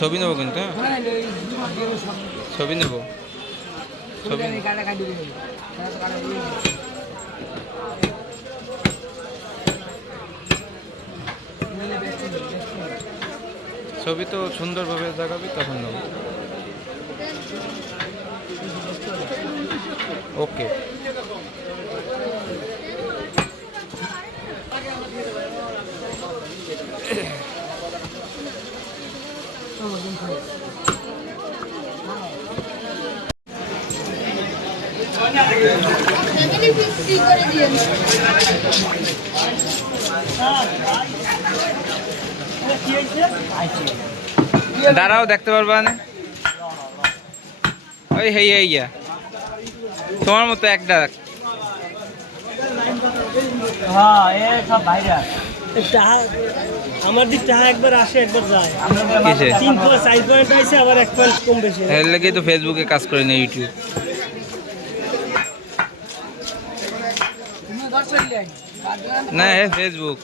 ছবি নেবো কিন্তু, ছবি নেবো, ছবি ছবি তো সুন্দরভাবে দেখাবি তখন নেবো। ওকে। দাঁড়াও দেখতে পারবা না ওই হেইয়া তোমার মতো এক ডাক। আমার দিক টাকা একবার আসে একবার যায়, 3 পয়েন্ট 4 পয়েন্ট আইছে, আবার 1 পয়েন্ট কম বেশি। এর লাগেই তো ফেসবুকে কাজ করি না, ইউটিউব। না ফেসবুক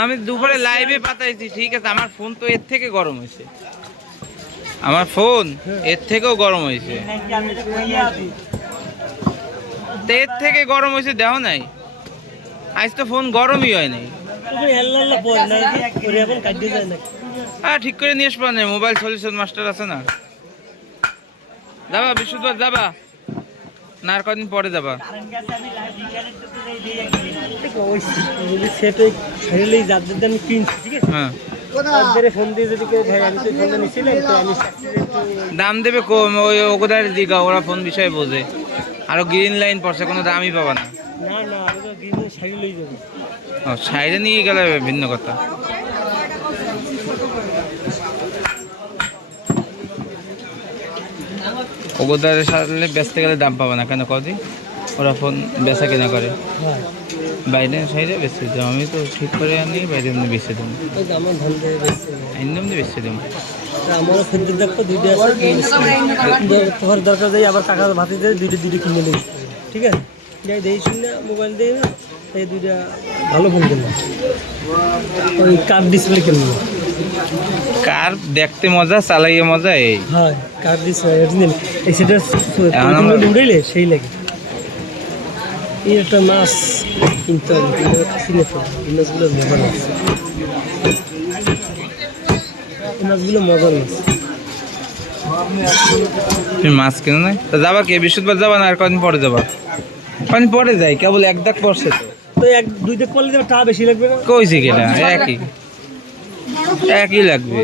আমি দুপুরে লাইভে পাঠাইছি, ঠিক আছে। আমার ফোন তো এর থেকে গরম হয়েছে, আমার ফোন এর থেকেও গরম হয়েছে, এর থেকে গরম হয়েছে, দেখো নাই আজ তো ফোন গরমই হয় নাই। ঠিক করে নিয়ে আসবো না, মোবাইল সলিউশন মাস্টার আছে না, যাবা বিশুদ্ধ যাবা না, আর কদিন পরে যাবা। হ্যাঁ দাম দেবে কম, ওই ওদের দিঘা, ওরা ফোন বিষয়ে বোঝে। আরো গ্রিন লাইন পড়ছে, কোনো দামই পাবা না। ও সাইডে নিয়ে গেলে ভিন্ন কথা। ওগোদারের সাথে বেচতে গেলে দাম পাবে না, কেন কদি ওরা ফোন বেচা কেনা করে, বাইরে সাইডে বেচতে দেবো। আমি তো ঠিক করে আনি, বাইরে এমনি বেচতে দেবো, এমনি বেচতে দেবো। আমারও ফেরত দেখো দুইটা আছে, তোমার দরকার যাই আবার টাকা ভাতি দিয়ে দুইটা কিনে নেবে, ঠিক আছে? যাই দেখি শুনে মোবাইল দিয়ে না, এই দুইটা ভালো ফোন কিনবো, ওই কার্ড ডিসপ্লে কিনবো। কার দেখতে মজা, চালাইয়ে মজা। এই হ্যাঁ কার্ড ডিসপ্লে এই সেটা উড়াইলে সেই লাগে। এই একটা মাছ কিনতে হবে, কিনে এই মাছগুলো মজার মাছ, এই মাছগুলো মজার মাছ। তুমি মাছ কিনো না তো যাবা কে? বৃহস্পতিবার যাবা না আর কদিন পরে যাবা? কদিন পরে যাই, কেবল এক দাগ পড়ছে তো এক দুই দাগ পড়লে টাকা বেশি লাগবে না? কইছি কেটা একই লাগবে।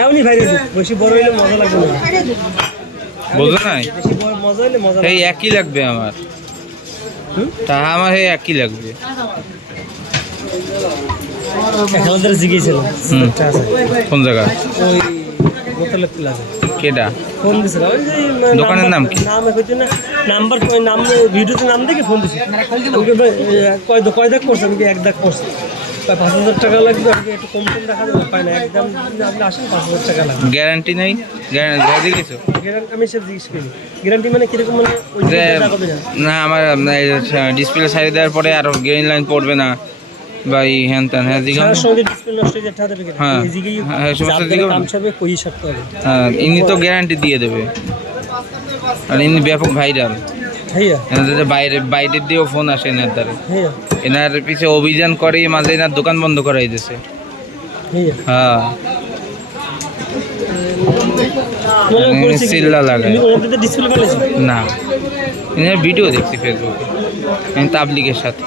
এমনই ভাই বেশি বড় হইলে মজা লাগবে না, বোঝো নাই? বেশি মজা হইলে মজা এই একই লাগবে আমার, টাকা আমার এই একই লাগবে। আমাদের জিজ্ঞেসছিলাম কোন জায়গা? ওই মোতালেব প্লাজা। কেডা ফোন দিছিল, ওই যে দোকানের নাম কি? নাম কইছে না, নাম্বার নাম ভিডিওতে নাম দেখে ফোন দিছে। কয় দাগ করছে? আমি এক দাগ করছি, 5,000 টাকা লাগবে। আমি একটু কম কম দেখা যাবে, পাই না একদম। আপনি আসেন 5,000 টাকা লাগবে। গ্যারান্টি নেই? গ্যারান্টি কিছু আমি সে জিজ্ঞেস করি গ্যারান্টি মানে কিরকম, মানে ওই না আমার ডিসপ্লে সারিয়ে দেওয়ার পরে আর গ্রিন লাইন পড়বে না বা হ্যান ত্যান। হ্যাঁ ইনি তো গ্যারান্টি দিয়ে দেবে, আর ইনি ব্যাপক ভাইরাল। বাইরের দিয়েও ফোন আসে এনার দ্বারা, এনার পিছিয়ে অভিযান করে, মাঝে এনার দোকান বন্ধ করাই দিয়েছে। হ্যাঁ চিল্লা লাগায় না, এনার ভিডিও দেখছি ফেসবুকে, তাবলিগের সাথে।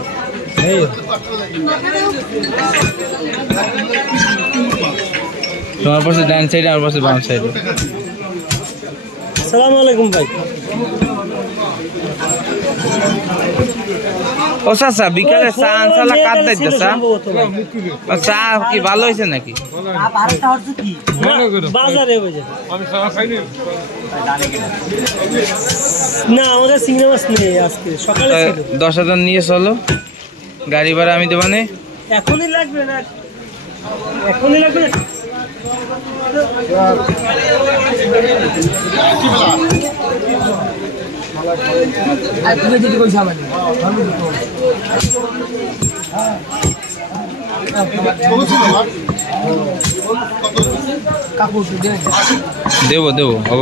তোমার পাশে ডান সাইডে, আমার পাশে বাম সাইডে। আসসালামু আলাইকুম ভাই। ও চাচা বিকালে চা আনসালা কাট দিতে চা? চা কি ভালো হয়েছে নাকি? বাজারে না, আমাদের চিংড়ি মাছ নেই আজকে, সকালে 10,000 নিয়ে চলো, গাড়ি ভাড়া আমি দেবো। না এখনই লাগবে না, এখনই লাগবে না। কাপড় দেবো